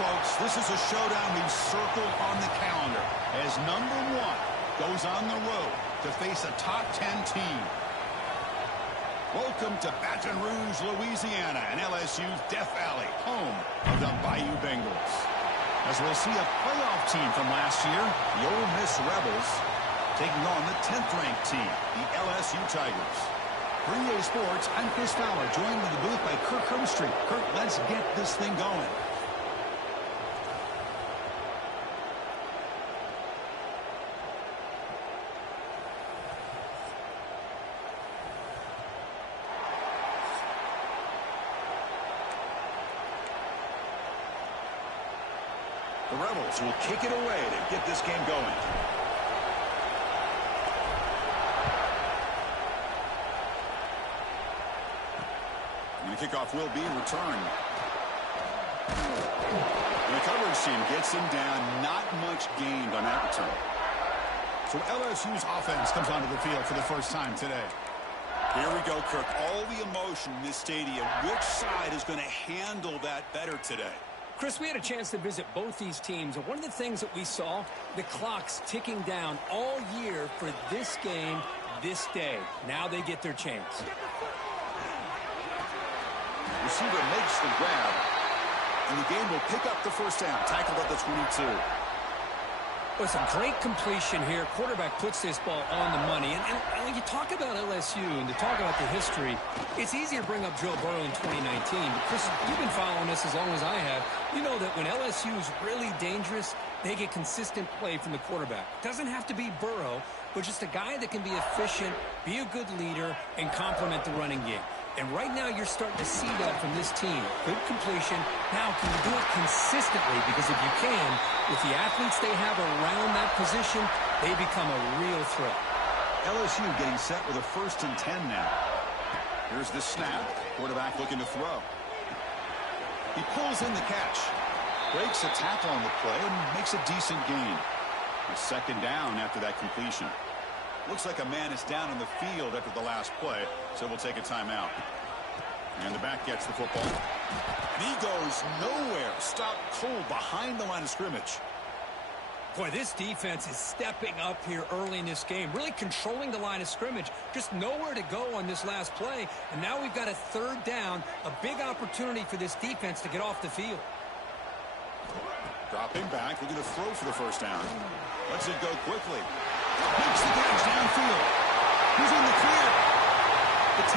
folks, this is a showdown we've circled on the calendar as number 1 goes on the road to face a top 10 team. Welcome to Baton Rouge, Louisiana, and LSU's Death Valley, home of the Bayou Bengals. As we'll see a playoff team from last year, the Ole Miss Rebels, taking on the 10th-ranked team, the LSU Tigers. For EA Sports, I'm Chris Fowler, joined in the booth by Kirk Hermstreet. Kirk, let's get this thing going. The Rebels will kick it away to get this game going. And the kickoff will be returned. And the coverage team gets him down. Not much gained on that return. So LSU's offense comes onto the field for the first time today. Here we go, Kirk. All the emotion in this stadium. Which side is going to handle that better today? Chris, we had a chance to visit both these teams, and one of the things that we saw, the clock's ticking down all year for this game, this day. Now they get their chance. Receiver makes the grab, and the game will pick up the first down. Tackled at the 22. Well, it's a great completion here. Quarterback puts this ball on the money. And when you talk about LSU and to talk about the history, it's easy to bring up Joe Burrow in 2019. But Chris, you've been following this as long as I have. You know that when LSU is really dangerous, they get consistent play from the quarterback. Doesn't have to be Burrow, but just a guy that can be efficient, be a good leader, and complement the running game. And right now you're starting to see that from this team. Good completion. Now, can you do it consistently? Because if you can, with the athletes they have around that position, they become a real threat. LSU getting set with a 1st and 10 now. Here's the snap. Quarterback looking to throw. He pulls in the catch. Breaks a tackle on the play and makes a decent gain. A 2nd down after that completion. Looks like a man is down on the field after the last play, so we'll take a timeout. And the back gets the football. And he goes nowhere. Stopped cold behind the line of scrimmage. Boy, this defense is stepping up here early in this game, really controlling the line of scrimmage. Just nowhere to go on this last play. And now we've got a 3rd down, a big opportunity for this defense to get off the field. Dropping back, looking to throw for the 1st down. Lets it go quickly. Makes the catch downfield. He's in the clear. The 10.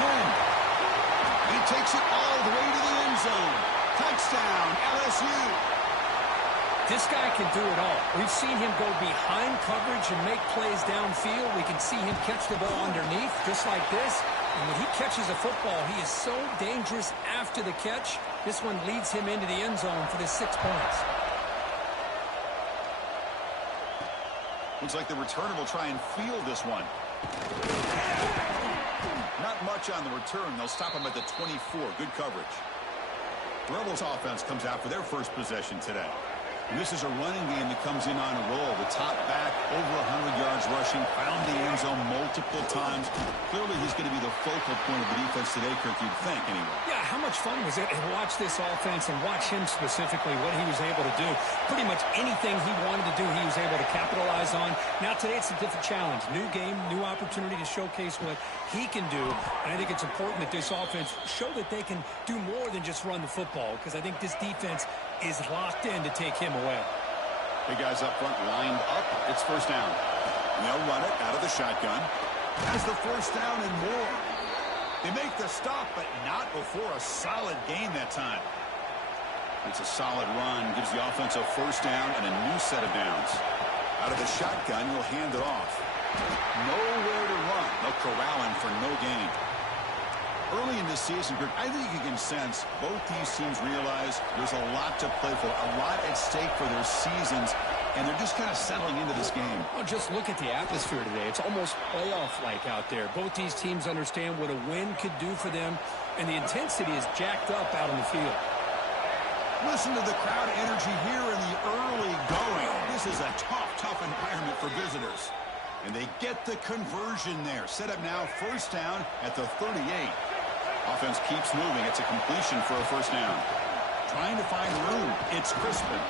He takes it all the way to the end zone. Touchdown, LSU. This guy can do it all. We've seen him go behind coverage and make plays downfield. We can see him catch the ball underneath, just like this. And when he catches a football, he is so dangerous after the catch. This one leads him into the end zone for the 6 points. Looks like the returner will try and field this one. Not much on the return. They'll stop him at the 24. Good coverage. The Rebels offense comes out for their first possession today. And this is a running game that comes in on a roll. The top back, over 100 yards rushing, found the end zone multiple times. Clearly, he's going to be the focal point of the defense today, Kirk, you'd think, anyway. Yeah, how much fun was it to watch this offense and watch him specifically, what he was able to do. Pretty much anything he wanted to do, he was able to capitalize on. Now, today, it's a different challenge. New game, new opportunity to showcase what he can do. And I think it's important that this offense show that they can do more than just run the football, because I think this defense is locked in to take him away. Big guys up front lined up. It's 1st down. And they'll run it out of the shotgun. Has the 1st down and more. They make the stop, but not before a solid gain that time. It's a solid run. Gives the offense a 1st down and a new set of downs. Out of the shotgun, he'll hand it off. Nowhere to run. They'll corral him for no gain. Early in this season, Greg, I think you can sense both these teams realize there's a lot to play for, a lot at stake for their seasons, and they're just kind of settling into this game. Well, just look at the atmosphere today. It's almost playoff-like out there. Both these teams understand what a win could do for them, and the intensity is jacked up out on the field. Listen to the crowd energy here in the early going. This is a tough environment for visitors. And they get the conversion there. Set up now, 1st down at the 38. Offense keeps moving. It's a completion for a 1st down. trying to find room. It's Crispin.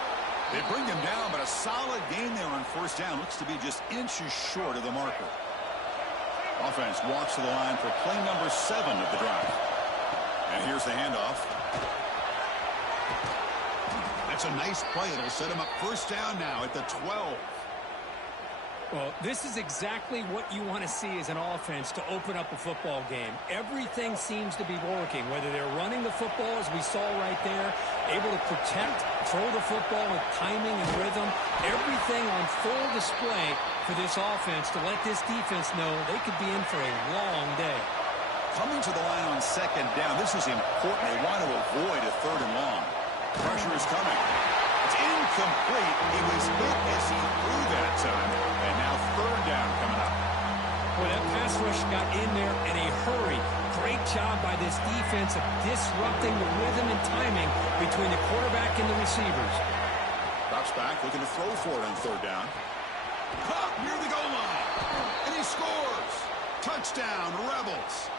They bring him down, but a solid gain there on first down. Looks to be just inches short of the marker. Offense walks to the line for play number 7 of the drive. And here's the handoff. That's a nice play. It'll set him up first down now at the 12. Well, this is exactly what you want to see as an offense to open up a football game. Everything seems to be working, whether they're running the football, as we saw right there, able to protect, throw the football with timing and rhythm. Everything on full display for this offense to let this defense know they could be in for a long day. Coming to the line on second down, this is important. They want to avoid a third and long. Pressure is coming. It's incomplete. He was hit as he threw that time. And now third down coming up. Well, that pass rush got in there in a hurry. Great job by this defense of disrupting the rhythm and timing between the quarterback and the receivers. Drops back, looking to throw for it on third down. Caught near the goal line. And he scores. Touchdown, Rebels.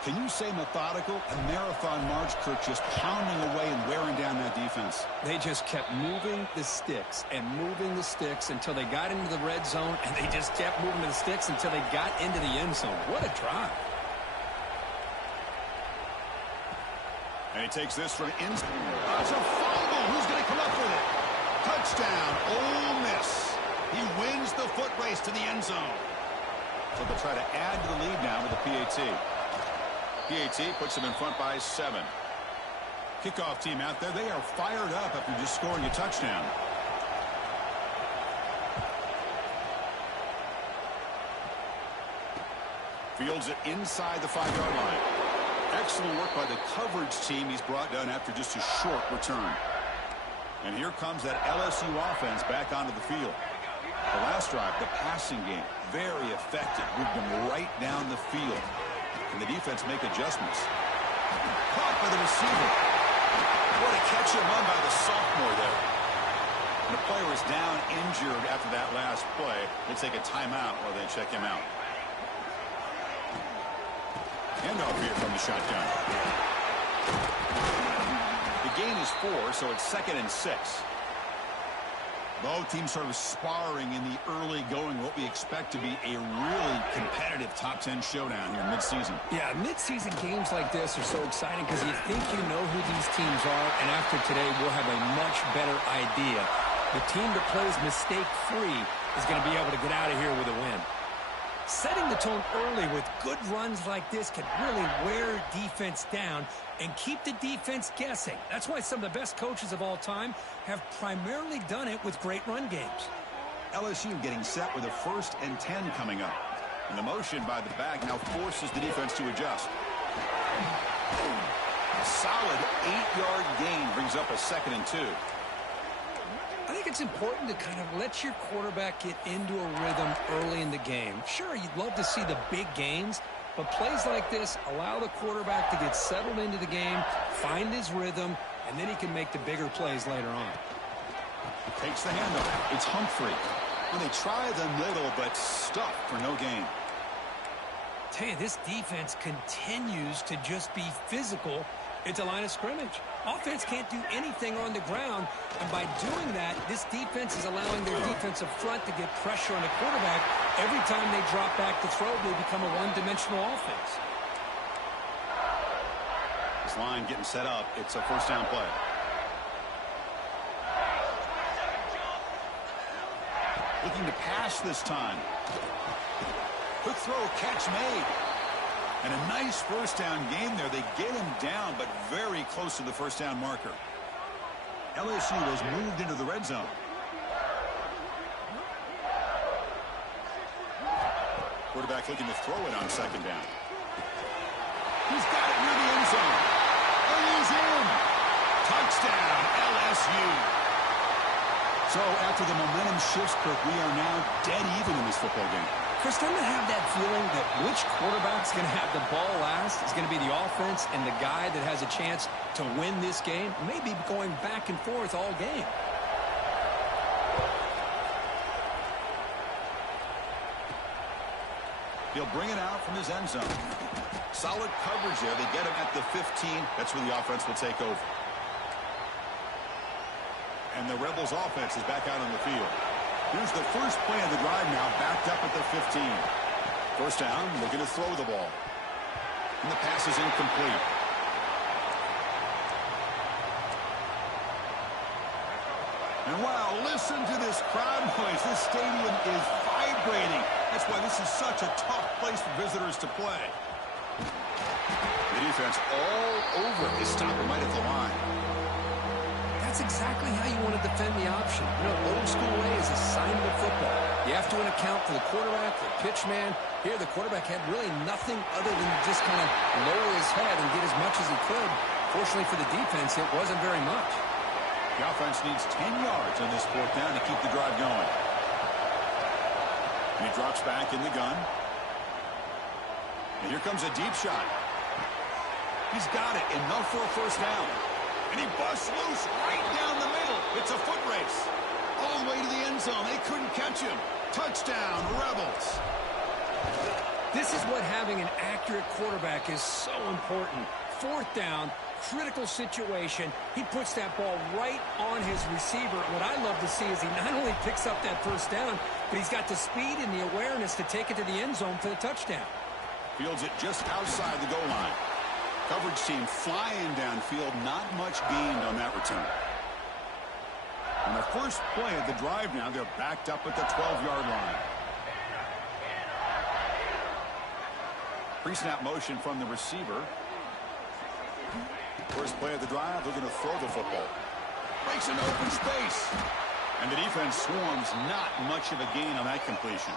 Can you say methodical? A marathon march, Kirk, just pounding away and wearing down that defense. They just kept moving the sticks and moving the sticks until they got into the red zone, and they just kept moving the sticks until they got into the end zone. What a drive. And he takes this from inside. It's a fumble. Who's going to come up with it? Touchdown, Ole Miss. He wins the foot race to the end zone. So they'll try to add to the lead now with the PAT. PAT puts them in front by 7. Kickoff team out there. They are fired up after just scoring a touchdown. Fields it inside the 5-yard line. Excellent work by the coverage team he's brought down after just a short return. And here comes that LSU offense back onto the field. The last drive, the passing game, very effective. Moved them right down the field. And the defense make adjustments. Caught by the receiver. What a catch and run by the sophomore there. And the player is down injured after that last play. They take a timeout while they check him out. Handoff here from the shotgun. The gain is 4, so it's 2nd and 6. Both teams sort of sparring in the early going, what we expect to be a really competitive top 10 showdown here mid-season. Yeah, mid-season games like this are so exciting because you think you know who these teams are, and after today we'll have a much better idea. The team that plays mistake-free is going to be able to get out of here with a win. Setting the tone early with good runs like this can really wear defense down and keep the defense guessing. That's why some of the best coaches of all time have primarily done it with great run games. LSU getting set with a 1st and 10 coming up. And the motion by the back now forces the defense to adjust. A solid 8-yard gain brings up a 2nd and 2. I think it's important to kind of let your quarterback get into a rhythm early in the game. Sure, you'd love to see the big gains, but plays like this allow the quarterback to get settled into the game, find his rhythm, and then he can make the bigger plays later on. Takes the handoff. It's Humphrey. Well, they try the middle, but stuffed for no gain. Tell you, this defense continues to just be physical. It's a line of scrimmage. Offense can't do anything on the ground, and by doing that, this defense is allowing their defensive front to get pressure on the quarterback. Every time they drop back to throw, they become a one-dimensional offense. This line getting set up. It's a 1st down play. Looking to pass this time. Quick throw, catch made. And a nice 1st down gain there. They get him down, but very close to the 1st down marker. LSU has moved into the red zone. Quarterback looking to throw it on 2nd down. He's got it near the end zone. And he's in. Touchdown, LSU. So after the momentum shifts, Kirk, we are now dead even in this football game. Chris, don't you have that feeling that which quarterback's going to have the ball last is going to be the offense, and the guy that has a chance to win this game may be going back and forth all game? He'll bring it out from his end zone. Solid coverage there. They get him at the 15. That's where the offense will take over. And the Rebels offense is back out on the field. Here's the first play of the drive now, backed up at the 15. First down, looking to throw the ball. And the pass is incomplete. And wow, listen to this crowd noise. This stadium is vibrating. That's why this is such a tough place for visitors to play. The defense all over. They stop him right at the line. That's exactly how you want to defend the option. You know, old school way is assignment football. You have to account for the quarterback, the pitch man. Here, the quarterback had really nothing other than just kind of lower his head and get as much as he could. Fortunately for the defense, it wasn't very much. The offense needs 10 yards on this fourth down to keep the drive going. And he drops back in the gun. And here comes a deep shot. He's got it. Enough for a first down. And he busts loose right down the middle. It's a foot race. All the way to the end zone. They couldn't catch him. Touchdown, Rebels. This is what having an accurate quarterback is so important. Fourth down, critical situation. He puts that ball right on his receiver. What I love to see is he not only picks up that first down, but he's got the speed and the awareness to take it to the end zone for the touchdown. Fields it just outside the goal line. Coverage team flying downfield. Not much gained on that return. On the first play of the drive now, they're backed up at the 12-yard line. Pre-snap motion from the receiver. First play of the drive, looking to throw the football. Breaks into open space. And the defense swarms. Not much of a gain on that completion.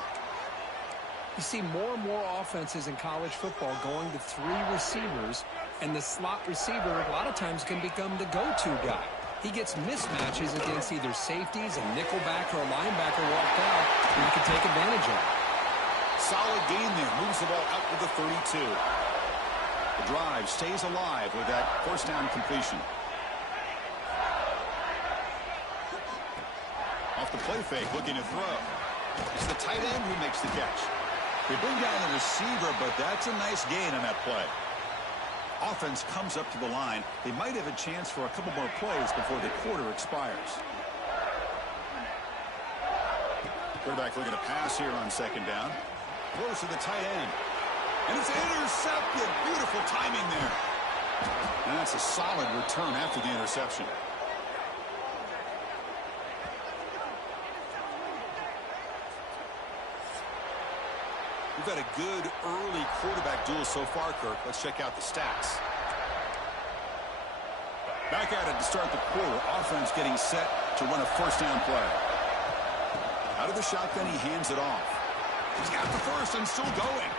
You see more and more offenses in college football going to three receivers, and the slot receiver a lot of times can become the go-to guy. He gets mismatches against either safeties, a nickelback, or a linebacker walked out, and you can take advantage of it. Solid gain there. Moves the ball out to the 32. The drive stays alive with that first down completion. Off the play fake, looking to throw. It's the tight end who makes the catch. They bring down the receiver, but that's a nice gain on that play. Offense comes up to the line. They might have a chance for a couple more plays before the quarter expires. Quarterback looking to pass here on second down. Throws to the tight end. And it's intercepted. Beautiful timing there. And that's a solid return after the interception. We've had a good early quarterback duel so far, Kirk. Let's check out the stats. Back at it to start the quarter. Offense getting set to run a first down play. Out of the shotgun, he hands it off. He's got the first and still going.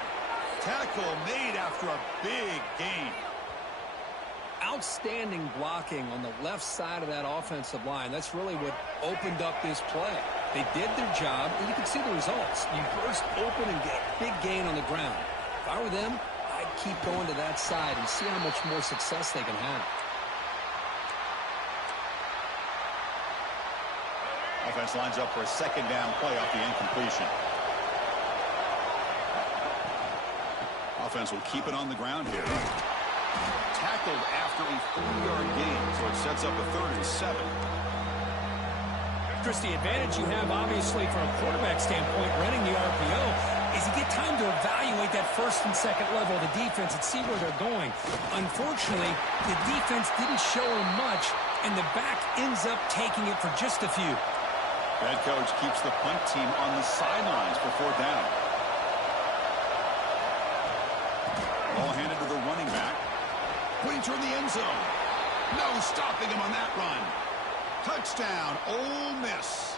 Tackle made after a big gain. Outstanding blocking on the left side of that offensive line. That's really what opened up this play. They did their job, and you can see the results. You burst open and get a big gain on the ground. If I were them, I'd keep going to that side and see how much more success they can have. Offense lines up for a second down play off the incompletion. Offense will keep it on the ground here. Tackled after a 4-yard gain, so it sets up a 3rd and 7. Chris, the advantage you have, obviously, from a quarterback standpoint, running the RPO, is you get time to evaluate that first and second level of the defense and see where they're going. Unfortunately, the defense didn't show him much, and the back ends up taking it for just a few. Head coach keeps the punt team on the sidelines for 4th down. Ball handed to the running back. Putting toward the end zone. No stopping him on that run. Touchdown, Ole Miss.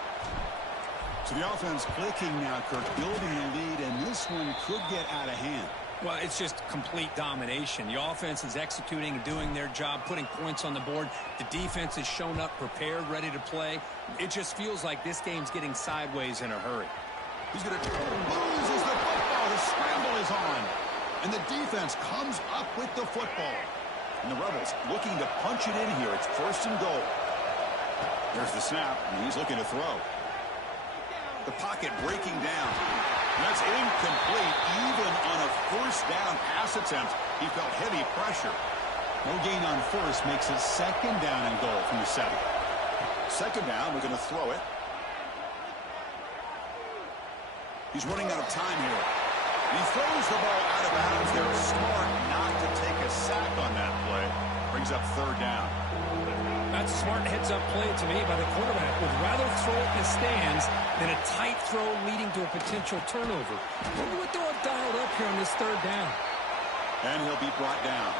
So the offense clicking now, Kirk, building a lead, and this one could get out of hand. Well, it's just complete domination. The offense is executing and doing their job, putting points on the board. The defense has shown up, prepared, ready to play. It just feels like this game's getting sideways in a hurry. He's going to loses the football. The scramble is on. And the defense comes up with the football. And the Rebels looking to punch it in here. It's 1st and goal. There's the snap, and he's looking to throw. The pocket breaking down. That's incomplete. Even on a 1st down pass attempt, he felt heavy pressure. No gain on 1st makes it 2nd down and goal from the 7. Second down, we're going to throw it. He's running out of time here. And he throws the ball out of bounds. They're smart not to take a sack on that play. Brings up third down. That's a smart heads-up play to me by the quarterback. Would rather throw it in the stands than a tight throw leading to a potential turnover. Wonder what they'll have dialed up here on this third down. And he'll be brought down.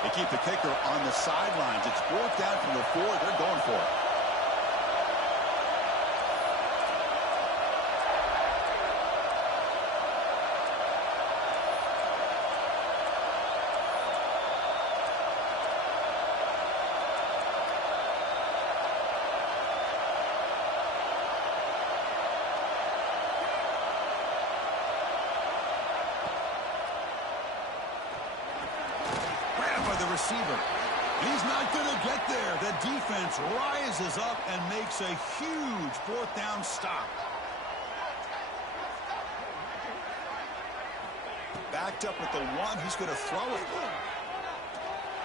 They keep the kicker on the sidelines. It's fourth down from the 4. They're going for it. Receiver. He's not going to get there. The defense rises up and makes a huge fourth down stop. Backed up at the 1. He's going to throw it.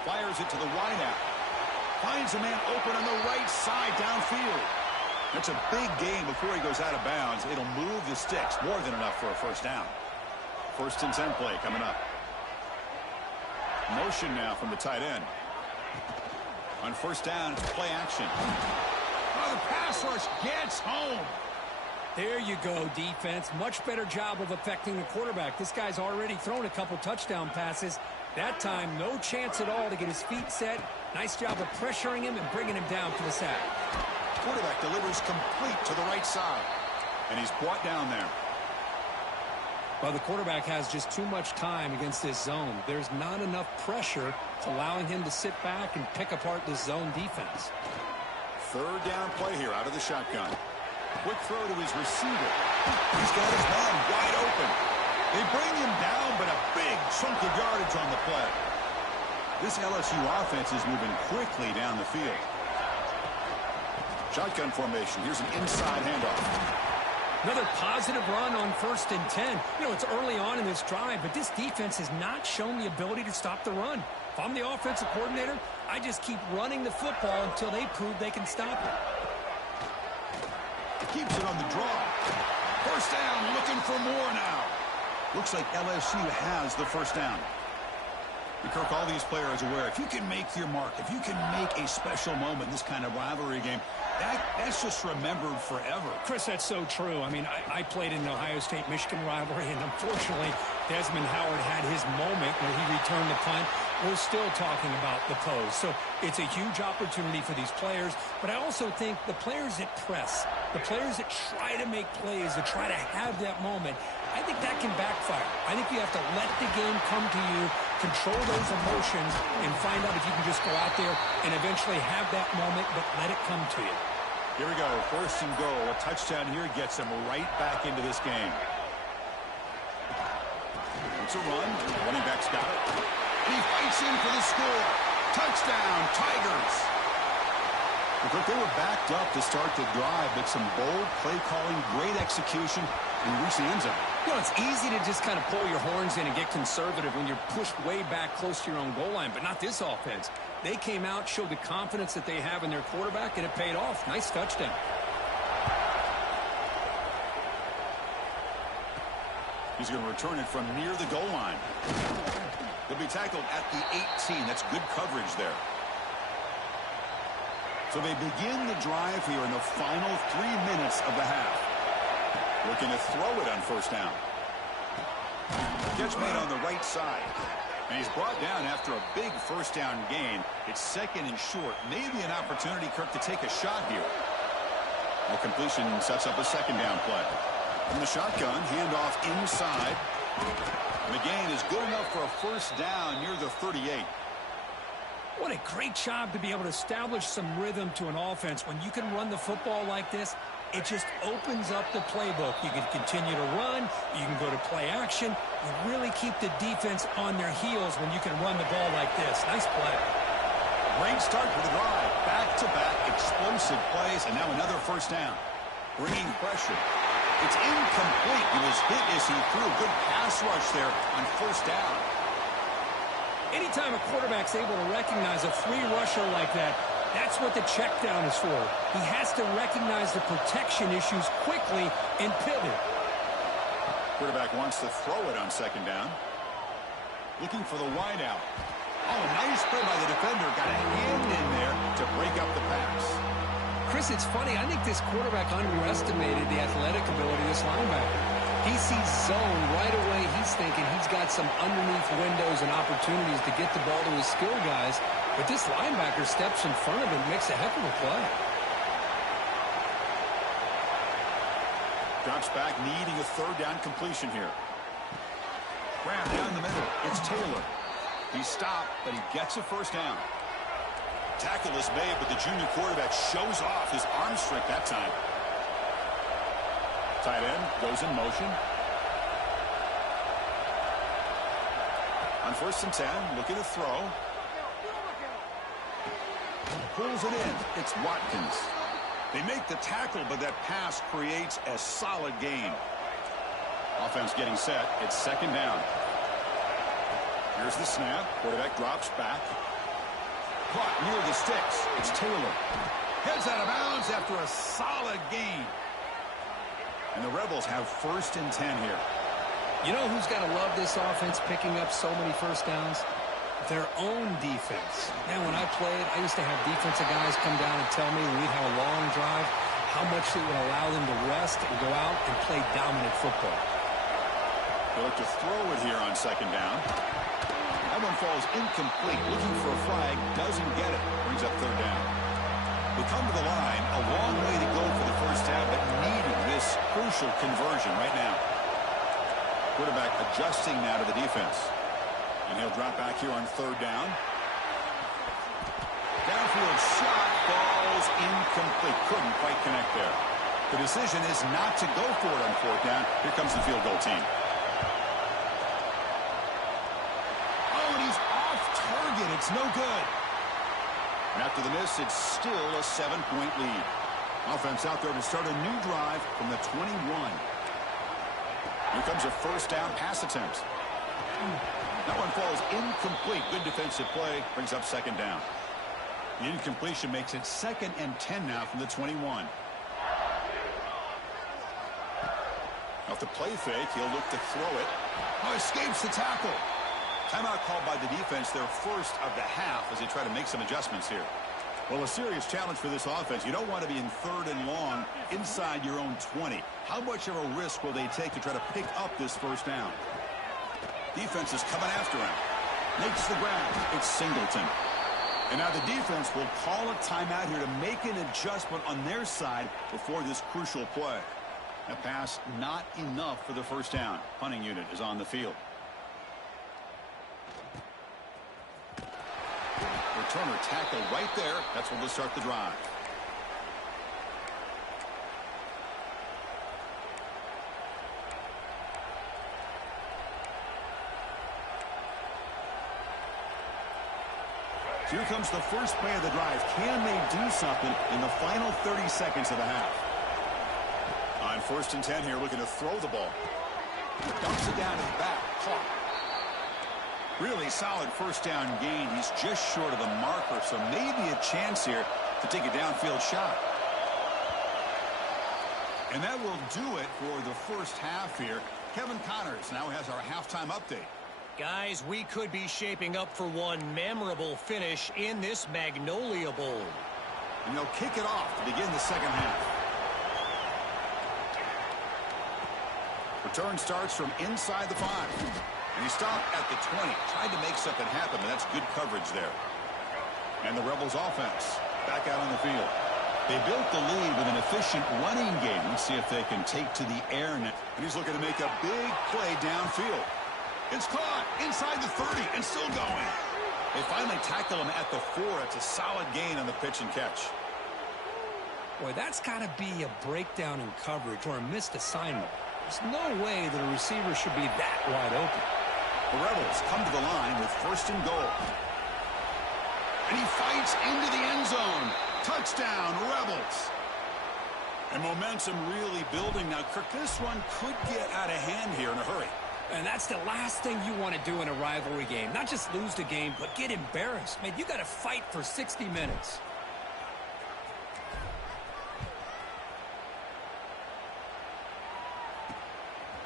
Fires it to the wideout. Finds a man open on the right side downfield. That's a big gain before he goes out of bounds. It'll move the sticks. More than enough for a first down. 1st and 10 play coming up. Motion now from the tight end. On first down, play action. Oh, the pass rush gets home. There you go, defense. Much better job of affecting the quarterback. This guy's already thrown a couple touchdown passes. That time, no chance at all to get his feet set. Nice job of pressuring him and bringing him down for the sack. Quarterback delivers complete to the right side. And he's brought down there. Well, the quarterback has just too much time against this zone. There's not enough pressure allowing him to sit back and pick apart this zone defense. Third down play here out of the shotgun. Quick throw to his receiver. He's got his man wide open. They bring him down, but a big chunk of yardage on the play. This LSU offense is moving quickly down the field. Shotgun formation. Here's an inside handoff. Another positive run on 1st and 10. You know, it's early on in this drive, but this defense has not shown the ability to stop the run. If I'm the offensive coordinator, I just keep running the football until they prove they can stop it. Keeps it on the draw. First down, looking for more now. Looks like LSU has the first down. And Kirk, all these players are aware, if you can make your mark, if you can make a special moment in this kind of rivalry game, that's just remembered forever. Chris, that's so true. I mean, I played in the Ohio State-Michigan rivalry, and unfortunately, Desmond Howard had his moment where he returned the punt. We're still talking about the pose. So it's a huge opportunity for these players, but I also think the players that press, the players that try to make plays, that try to have that moment, I think that can backfire. I think you have to let the game come to you, control those emotions, and find out if you can just go out there and eventually have that moment, but let it come to you. Here we go, 1st and goal. A touchdown here gets them right back into this game. It's a run. Running back's got it. And he fights in for the score. Touchdown, Tigers. But they were backed up to start the drive, but some bold play calling, great execution, and reach the end zone. You know, it's easy to just kind of pull your horns in and get conservative when you're pushed way back close to your own goal line, but not this offense. They came out, showed the confidence that they have in their quarterback, and it paid off. Nice touchdown. He's going to return it from near the goal line. He'll be tackled at the 18. That's good coverage there. So they begin the drive here in the final 3 minutes of the half. Looking to throw it on first down. Catch made on the right side. And he's brought down after a big first down gain. It's 2nd and short. Maybe an opportunity, Kirk, to take a shot here. The completion sets up a 2nd down play. From the shotgun, handoff inside. And the gain is good enough for a first down near the 38. What a great job to be able to establish some rhythm to an offense. When you can run the football like this, it just opens up the playbook. You can continue to run. You can go to play action. You really keep the defense on their heels when you can run the ball like this. Nice play. Great start for the drive. Back-to-back explosive plays, and now another first down. Bringing pressure. It's incomplete. He was hit as he threw a good pass rush there on first down. Anytime a quarterback's able to recognize a free rusher like that, That's what the check down is for. He has to recognize the protection issues quickly and pivot. Quarterback wants to throw it on second down. Looking for the wide out. Oh, nice play by the defender. Got a hand in there to break up the pass. Chris, it's funny. I think this quarterback underestimated the athletic ability of this linebacker. He sees zone right away. He's thinking he's got some underneath windows and opportunities to get the ball to his skill guys. But this linebacker steps in front of him and makes a heck of a play. Drops back, needing a third down completion here. Grab down the middle. It's Taylor. He stopped, but he gets a first down. Tackle is made, but the junior quarterback shows off his arm strength that time. Tight end goes in motion. On 1st and 10, looking to throw. Pulls it in. It's Watkins. They make the tackle, but that pass creates a solid gain. Offense getting set. It's second down. Here's the snap. Quarterback drops back. Caught near the sticks. It's Taylor. Heads out of bounds after a solid gain. And the Rebels have 1st and 10 here. You know who's got to love this offense picking up so many first downs? Their own defense. Man, when I played, I used to have defensive guys come down and tell me when we'd have a long drive how much it would allow them to rest and go out and play dominant football. They look to throw it here on second down. That one falls incomplete. Looking for a flag. Doesn't get it. Brings up third down. They come to the line. A long way to go for the first down, but needing this crucial conversion right now. Quarterback adjusting now to the defense. And he'll drop back here on third down. Downfield shot falls incomplete. Couldn't quite connect there. The decision is not to go for it on fourth down. Here comes the field goal team. Oh, and he's off target. It's no good. And after the miss, it's still a 7-point lead. Offense out there to start a new drive from the 21. Here comes a first down pass attempt. That one falls incomplete. Good defensive play. Brings up second down. The incompletion makes it 2nd and 10 now from the 21. Off the play fake, he'll look to throw it. Oh, escapes the tackle. Timeout called by the defense, their first of the half, as they try to make some adjustments here. Well, a serious challenge for this offense. You don't want to be in 3rd and long inside your own 20. How much of a risk will they take to try to pick up this first down? Defense is coming after him. Makes the grab. It's Singleton. And now the defense will call a timeout here to make an adjustment on their side before this crucial play. That pass not enough for the first down. Punting unit is on the field. Returner tackle right there. That's when they'll start the drive. Here comes the first play of the drive. Can they do something in the final 30 seconds of the half? On 1st and 10 here, looking to throw the ball. Dumps it down in the back. Caught. Really solid first down gain. He's just short of the marker, so maybe a chance here to take a downfield shot. And that will do it for the first half here. Kevin Connors now has our halftime update. Guys, we could be shaping up for one memorable finish in this Magnolia Bowl. And they'll kick it off to begin the second half. Return starts from inside the 5. And he stopped at the 20. Tried to make something happen, but that's good coverage there. And the Rebels offense back out on the field. They built the lead with an efficient running game. Let's see if they can take to the air now. And he's looking to make a big play downfield. It's caught inside the 30 and still going. They finally tackle him at the 4. It's a solid gain on the pitch and catch. Boy, that's got to be a breakdown in coverage or a missed assignment. There's no way that a receiver should be that wide open. The Rebels come to the line with 1st and goal. And he fights into the end zone. Touchdown, Rebels. And momentum really building now. Kirk, this one could get out of hand here in a hurry. And that's the last thing you want to do in a rivalry game. Not just lose the game, but get embarrassed. Man, you got to fight for 60 minutes.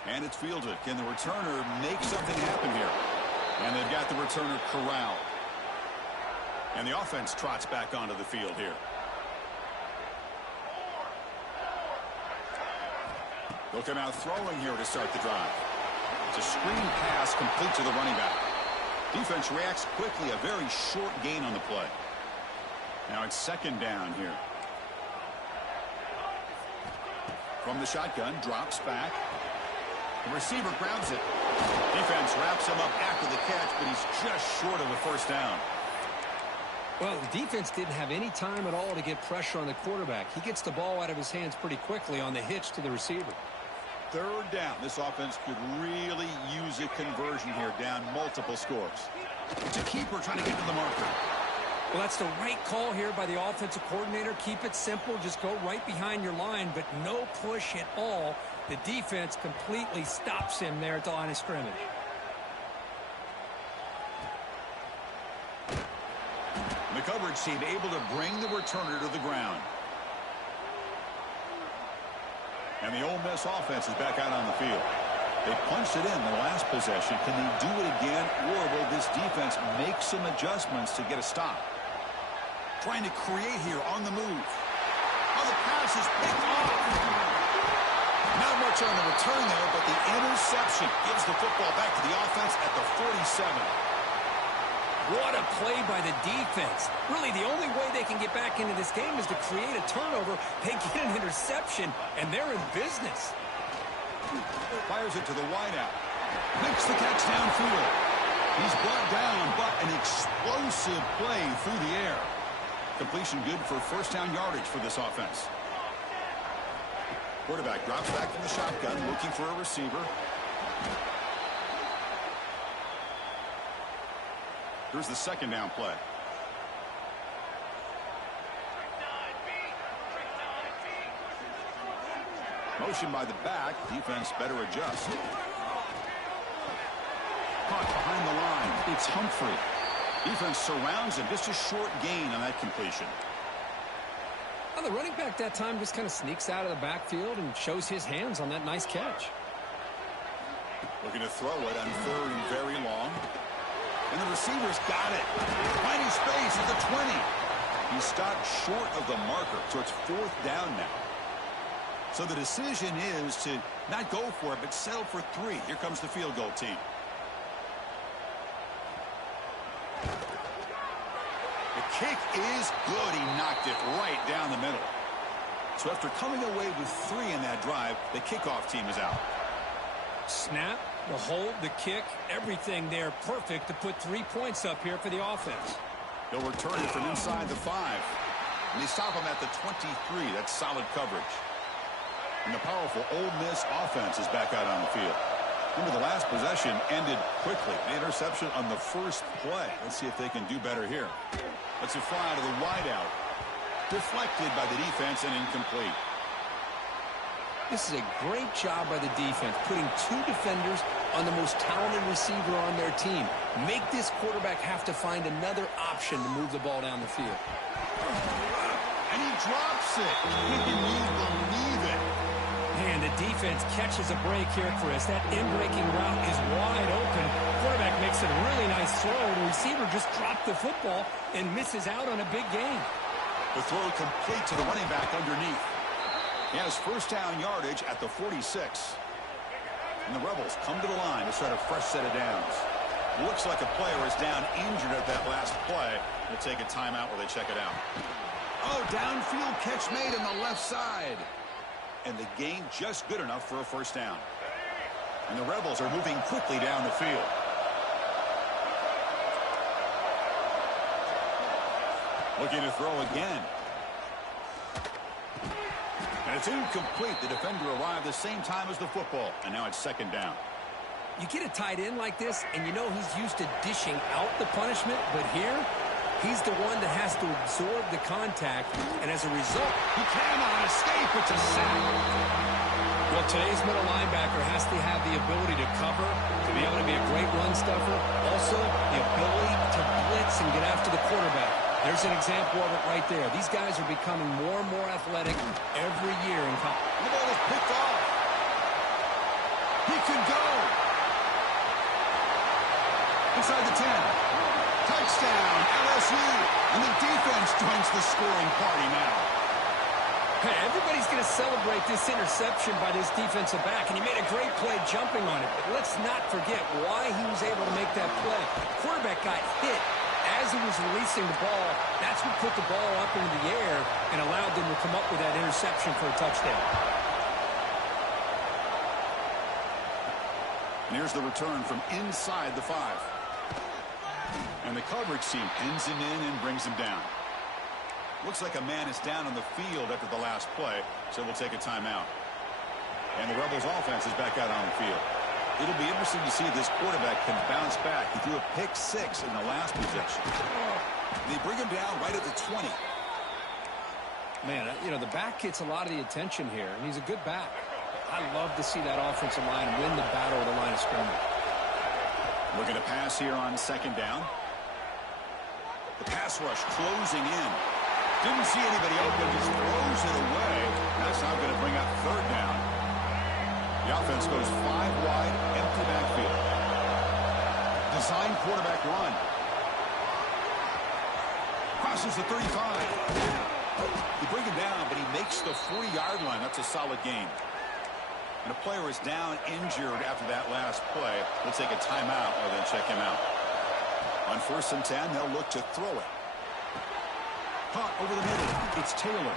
And it's fielded. Can the returner make something happen here? And they've got the returner corralled. And the offense trots back onto the field here. They'll come out throwing here to start the drive. It's a screen pass complete to the running back. Defense reacts quickly. A very short gain on the play. Now it's second down here. From the shotgun, drops back. The receiver grabs it. Defense wraps him up after the catch, but he's just short of a first down. Well, the defense didn't have any time at all to get pressure on the quarterback. He gets the ball out of his hands pretty quickly on the hitch to the receiver. Third down. This offense could really use a conversion here, down multiple scores. It's a keeper trying to get to the marker. Well, that's the right call here by the offensive coordinator. Keep it simple. Just go right behind your line, but no push at all. The defense completely stops him there at the line of scrimmage. The coverage team able to bring the returner to the ground. And the Ole Miss offense is back out on the field. They punched it in the last possession. Can they do it again, or will this defense make some adjustments to get a stop? Trying to create here on the move. Oh, the pass is picked off. Not much on the return there, but the interception gives the football back to the offense at the 47. What a play by the defense. Really, the only way they can get back into this game is to create a turnover. They get an interception, and they're in business. Fires it to the wideout. Makes the catch downfield. He's brought down, but an explosive play through the air. Completion good for first down yardage for this offense. Quarterback drops back from the shotgun, looking for a receiver. Here's the second down play. Motion by the back. Defense better adjust. Caught behind the line. It's Humphrey. Defense surrounds him. Just a short gain on that completion. Well, the running back that time just kind of sneaks out of the backfield and shows his hands on that nice catch. Looking to throw it on third and very long. And the receiver's got it. Finding space at the 20. He stopped short of the marker, so it's fourth down now. So the decision is to not go for it, but settle for 3. Here comes the field goal team. The kick is good. He knocked it right down the middle. So after coming away with 3 in that drive, the kickoff team is out. Snap, the hold, the kick, everything there perfect to put 3 points up here for the offense. They'll return it from inside the 5. And they stop him at the 23. That's solid coverage. And the powerful Ole Miss offense is back out on the field. Remember, the last possession ended quickly. The interception on the first play. Let's see if they can do better here. That's a fly to the wideout. Deflected by the defense and incomplete. This is a great job by the defense, putting 2 defenders on the most talented receiver on their team. Make this quarterback have to find another option to move the ball down the field. And he drops it. Can you believe it? Man, the defense catches a break here, Chris. That in-breaking route is wide open. Quarterback makes a really nice throw. The receiver just dropped the football and misses out on a big gain. The throw complete to the running back underneath. He has first down yardage at the 46. And the Rebels come to the line to start a fresh set of downs. Looks like a player is down injured at that last play. They'll take a timeout while they check it out. Oh, downfield catch made on the left side. And the gain just good enough for a first down. And the Rebels are moving quickly down the field. Looking to throw again. And it's incomplete. The defender arrived the same time as the football. And now it's second down. You get a tight end like this, and you know he's used to dishing out the punishment. But here, he's the one that has to absorb the contact. And as a result, he cannot escape. It's a sack. Well, today's middle linebacker has to have the ability to cover, to be able to be a great run stuffer. Also, the ability to blitz and get after the quarterback. There's an example of it right there. These guys are becoming more and more athletic every year in college. The ball is picked off. He inside the 10. Touchdown, LSU. And the defense joins the scoring party now. Hey, everybody's going to celebrate this interception by this defensive back, and he made a great play jumping on it. But let's not forget why he was able to make that play. The quarterback got hit as he was releasing the ball. That's what put the ball up into the air and allowed them to come up with that interception for a touchdown. And here's the return from inside the 5. And the coverage team pins him in and brings him down. Looks like a man is down on the field after the last play, so we'll take a timeout. And the Rebels offense is back out on the field. It'll be interesting to see if this quarterback can bounce back. He threw a pick 6 in the last possession. They bring him down right at the 20. Man, you know, the back gets a lot of the attention here, and he's a good back. I love to see that offensive line win the battle of the line of scrimmage. Looking to pass here on second down. The pass rush closing in. Didn't see anybody open, just throws it away. That's now going to bring up third down. The offense goes 5 wide, empty backfield. Design quarterback run. Crosses the 35. They bring him down, but he makes the 40-yard line. That's a solid gain. And a player is down injured after that last play. We'll take a timeout or then check him out. On 1st and 10, they'll look to throw it. Caught over the middle. It's Taylor.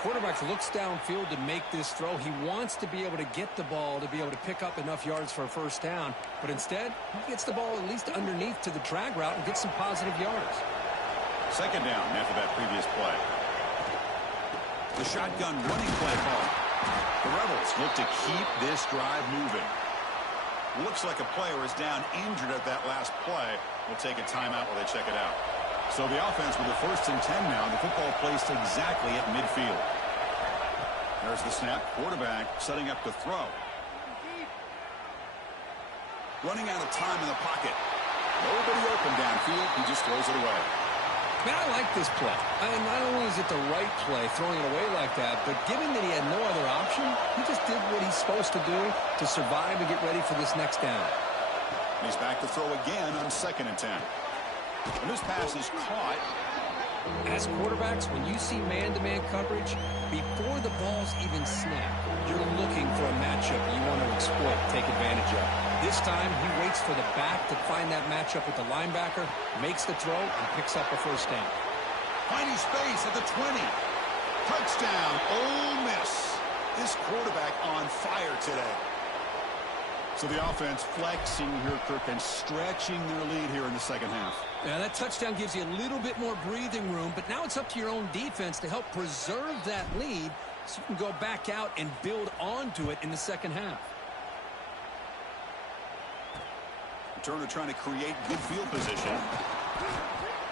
Quarterback looks downfield to make this throw. He wants to be able to get the ball to be able to pick up enough yards for a first down. But instead, he gets the ball at least underneath to the drag route and gets some positive yards. Second down after that previous play. The shotgun running play call. The Rebels look to keep this drive moving. Looks like a player is down injured at that last play. We'll take a timeout while they check it out. So the offense with the 1st and 10 now. The football placed exactly at midfield. There's the snap. Quarterback setting up to throw. Running out of time in the pocket. Nobody open downfield. He just throws it away. Man, I like this play. I mean, not only is it the right play, throwing it away like that, but given that he had no other option, he just did what he's supposed to do to survive and get ready for this next down. He's back to throw again on 2nd and 10. And this pass is caught. As quarterbacks, when you see man-to-man coverage, before the ball's even snapped, you're looking for a matchup you want to exploit, take advantage of. This time, he waits for the back to find that matchup with the linebacker, makes the throw, and picks up a first down. Finding space at the 20. Touchdown, Ole Miss. This quarterback on fire today. So the offense flexing here, Kirk, and stretching their lead here in the second half. Yeah, that touchdown gives you a little bit more breathing room, but now it's up to your own defense to help preserve that lead so you can go back out and build onto it in the second half. Returner trying to create good field position.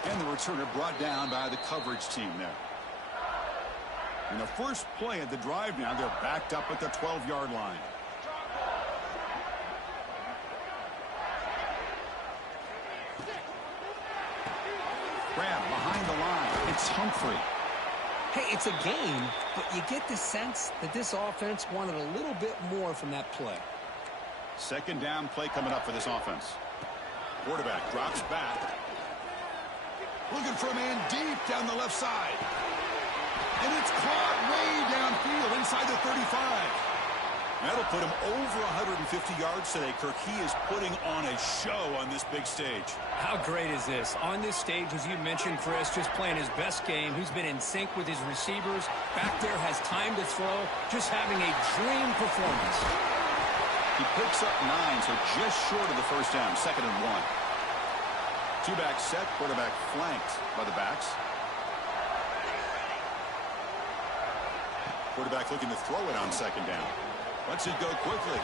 And the returner brought down by the coverage team there. In the first play of the drive now, they're backed up at the 12-yard line. Grab behind the line. It's Humphrey. Hey, it's a game, but you get the sense that this offense wanted a little bit more from that play. Second down play coming up for this offense. Quarterback drops back. Looking for a man deep down the left side. And it's caught way downfield inside the 35. That'll put him over 150 yards today, Kirk. He is putting on a show on this big stage. How great is this? On this stage, as you mentioned, Chris, just playing his best game. He's been in sync with his receivers. Back there, has time to throw. Just having a dream performance. He picks up 9, so just short of the first down. 2nd and 1. Two-back set. Quarterback flanked by the backs. Quarterback looking to throw it on 2nd down. Lets it go quickly.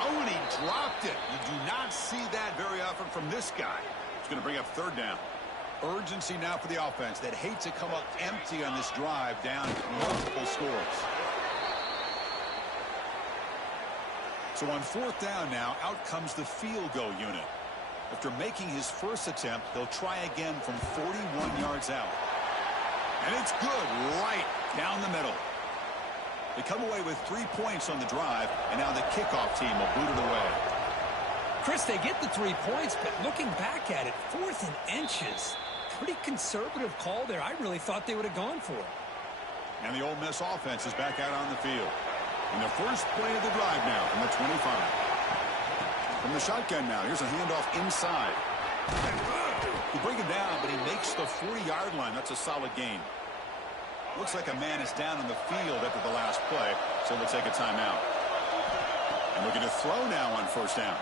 Oh, and he dropped it. You do not see that very often from this guy. It's going to bring up 3rd down. Urgency now for the offense that hates to come up empty on this drive, down multiple scores. So on 4th down now, out comes the field goal unit. After making his first attempt, he'll try again from 41 yards out. And it's good right down the middle. They come away with 3 points on the drive, and now the kickoff team will boot it away. Chris, they get the 3 points, but looking back at it, 4th and inches. Pretty conservative call there. I really thought they would have gone for it. And the Ole Miss offense is back out on the field. In the first play of the drive now from the 25. From the shotgun now, here's a handoff inside. You bring him down, but he makes the 40-yard line. That's a solid gain. Looks like a man is down on the field after the last play, so we'll take a timeout. And looking to throw now on first down.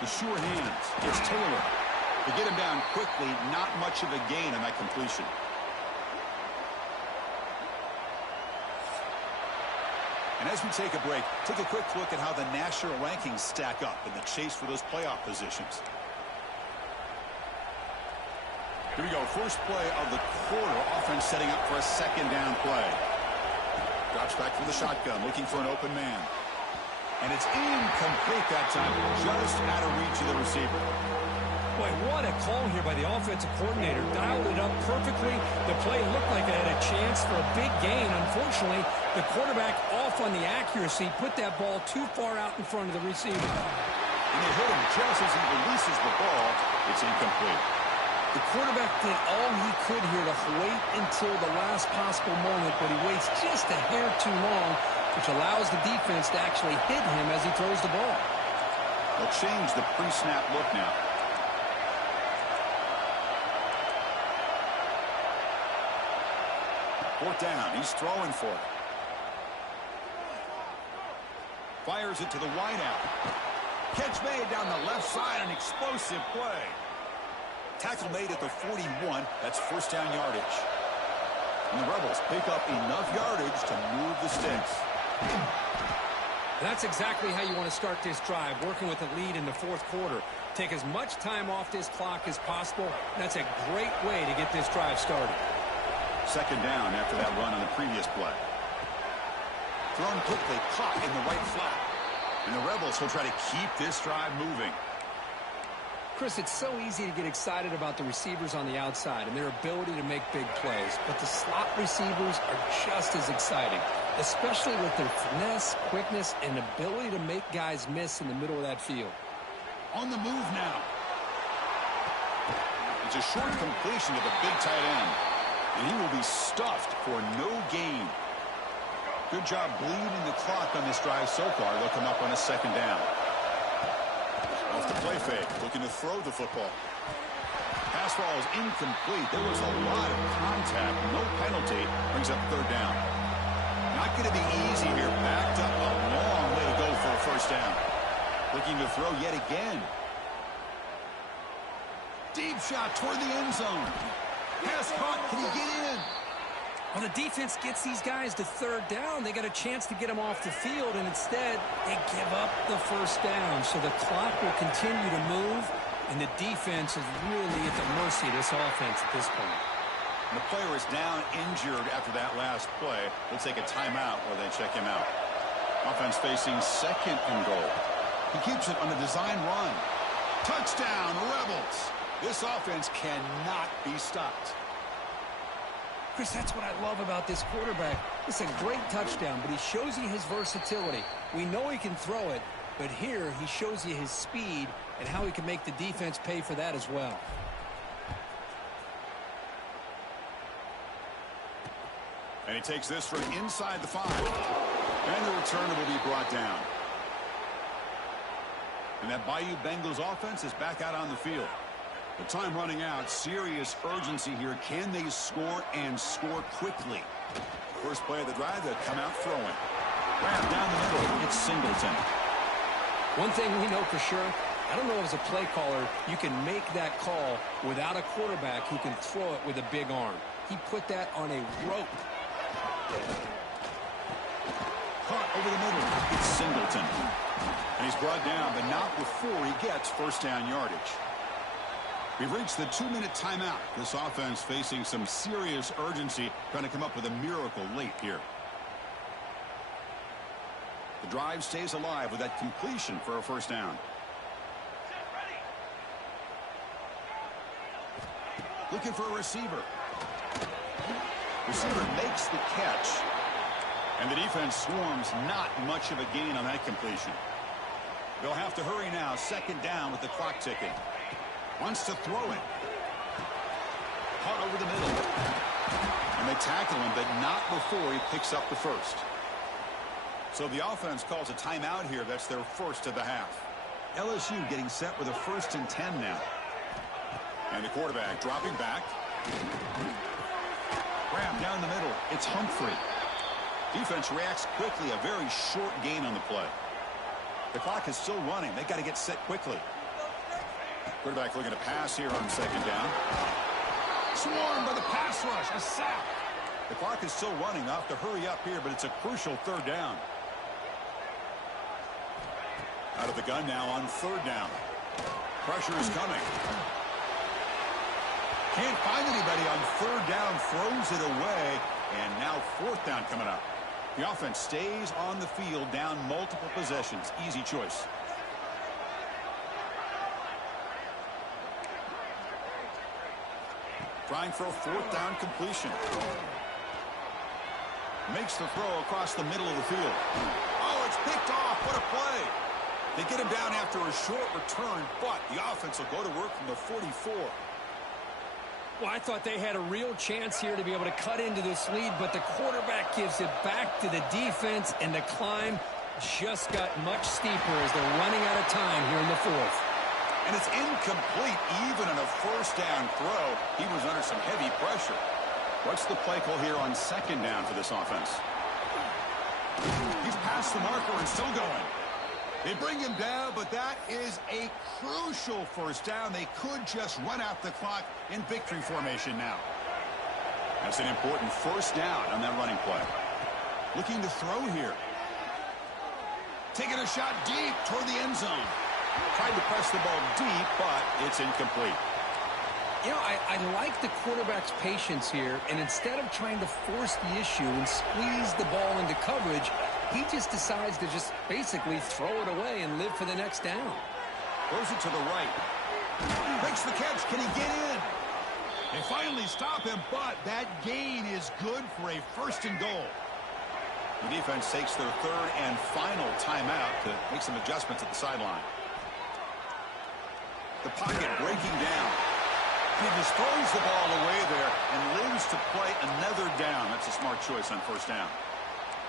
The sure hands. It's Taylor. To get him down quickly, not much of a gain on that completion. And as we take a break, take a quick look at how the national rankings stack up in the chase for those playoff positions. Here we go. First play of the quarter. Offense setting up for a second down play. Drops back from the shotgun, looking for an open man. And it's incomplete that time, just out of reach of the receiver. Boy, what a call here by the offensive coordinator. Dialed it up perfectly. The play looked like it had a chance for a big gain. Unfortunately, the quarterback off on the accuracy, put that ball too far out in front of the receiver. And they hit him just as he releases the ball. It's incomplete. The quarterback did all he could here to wait until the last possible moment, but he waits just a hair too long, which allows the defense to actually hit him as he throws the ball. They'll change the pre-snap look now. Fourth down. He's throwing for it. Fires it to the wideout. Catch made down the left side. An explosive play. Tackle made at the 41. That's first down yardage. And the Rebels pick up enough yardage to move the sticks. That's exactly how you want to start this drive, working with a lead in the fourth quarter. Take as much time off this clock as possible. That's a great way to get this drive started. Second down after that run on the previous play. Thrown quickly, caught in the right flat. And the Rebels will try to keep this drive moving. Chris, it's so easy to get excited about the receivers on the outside and their ability to make big plays. But the slot receivers are just as exciting, especially with their finesse, quickness, and ability to make guys miss in the middle of that field. On the move now. It's a short completion to the big tight end. And he will be stuffed for no gain. Good job bleeding the clock on this drive so far. They'll come up on a second down. Off the play fake, looking to throw the football. Pass ball is incomplete. There was a lot of contact. No penalty. Brings up third down. Not going to be easy here. Backed up a long way to go for a first down. Looking to throw yet again. Deep shot toward the end zone. Pass caught. Can he get in? Well, the defense gets these guys to third down. They got a chance to get them off the field, and instead they give up the first down. So the clock will continue to move, and the defense is really at the mercy of this offense at this point. And the player is down injured after that last play. We'll take a timeout where they check him out. Offense facing second and goal. He keeps it on a design run. Touchdown, Rebels. This offense cannot be stopped. Chris, that's what I love about this quarterback. It's a great touchdown, but he shows you his versatility. We know he can throw it, but here he shows you his speed and how he can make the defense pay for that as well. And he takes this from inside the 5. And the return will be brought down. And that Bayou Bengals offense is back out on the field. The time running out. Serious urgency here. Can they score and score quickly? First play of the drive, they'll come out throwing. Grab down the middle. It's Singleton. One thing we know for sure, I don't know as a play caller, you can make that call without a quarterback who can throw it with a big arm. He put that on a rope. Caught over the middle. It's Singleton. And he's brought down, but not before he gets first down yardage. We've reached the 2-minute timeout. This offense facing some serious urgency, trying to come up with a miracle late here. The drive stays alive with that completion for a first down. Looking for a receiver. Receiver makes the catch. And the defense swarms. Not much of a gain on that completion. They'll have to hurry now. Second down with the clock ticking. Wants to throw it. Caught over the middle. And they tackle him, but not before he picks up the first. So the offense calls a timeout here. That's their first of the half. LSU getting set with a 1st and 10 now. And the quarterback dropping back. Grab down the middle. It's Humphrey. Defense reacts quickly. A very short gain on the play. The clock is still running. They got to get set quickly. Quarterback looking to pass here on second down. Swarmed by the pass rush. A sack. The clock is still running. They'll have to hurry up here, but it's a crucial third down. Out of the gun now on third down. Pressure is coming. Can't find anybody on third down. Throws it away. And now fourth down coming up. The offense stays on the field, down multiple possessions. Easy choice. Trying for a fourth down completion. Makes the throw across the middle of the field. Oh, it's picked off. What a play. They get him down after a short return, but the offense will go to work from the 44. Well, I thought they had a real chance here to be able to cut into this lead, but the quarterback gives it back to the defense, and the climb just got much steeper as they're running out of time here in the fourth. And it's incomplete even on a first down throw. He was under some heavy pressure. What's the play call here on second down for this offense? He's past the marker and still going. They bring him down, but that is a crucial first down. They could just run out the clock in victory formation now. That's an important first down on that running play. Looking to throw here. Taking a shot deep toward the end zone. Tried to press the ball deep, but it's incomplete. You know, I like the quarterback's patience here, and instead of trying to force the issue and squeeze the ball into coverage, he just decides to just basically throw it away and live for the next down. Throws it to the right. Makes the catch. Can he get in? They finally stop him, but that gain is good for a first and goal. The defense takes their third and final timeout to make some adjustments at the sideline. The pocket breaking down. He just throws the ball away there and lives to play another down. That's a smart choice on first down.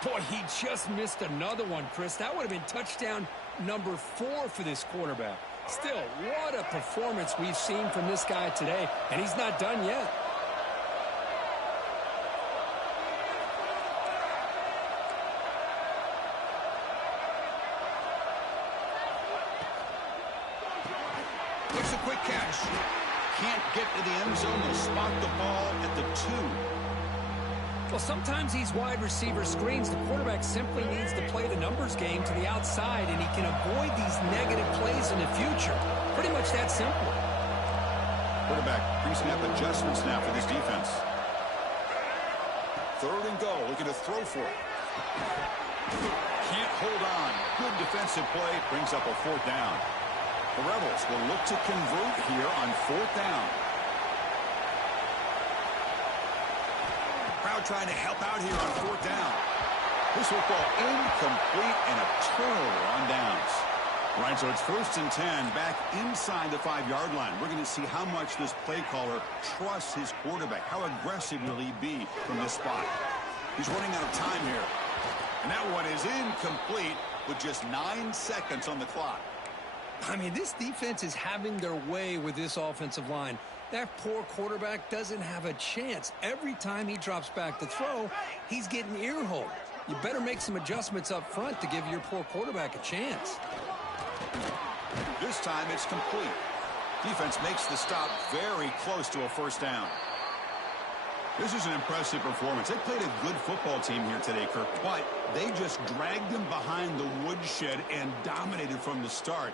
Boy, he just missed another one, Chris. That would have been touchdown number 4 for this quarterback. Still, what a performance we've seen from this guy today, and he's not done yet. Makes a quick catch. Can't get to the end zone. They'll spot the ball at the 2. Well, sometimes these wide receiver screens, the quarterback simply needs to play the numbers game to the outside, and he can avoid these negative plays in the future. Pretty much that simple. Quarterback pre-snap adjustments now for this defense. Third and goal, looking to throw for it. Can't hold on. Good defensive play, brings up a fourth down. The Rebels will look to convert here on fourth down. Crowd trying to help out here on fourth down. This football incomplete and a turnover on downs. Right, so it's 1st and 10 back inside the 5-yard line. We're going to see how much this play caller trusts his quarterback. How aggressive will he be from this spot? He's running out of time here. And that one is incomplete with just 9 seconds on the clock. I mean, this defense is having their way with this offensive line. That poor quarterback doesn't have a chance. Every time he drops back to throw, he's getting ear-holed. You better make some adjustments up front to give your poor quarterback a chance. This time it's complete. Defense makes the stop very close to a first down. This is an impressive performance. They played a good football team here today, Kirk, but they just dragged them behind the woodshed and dominated from the start.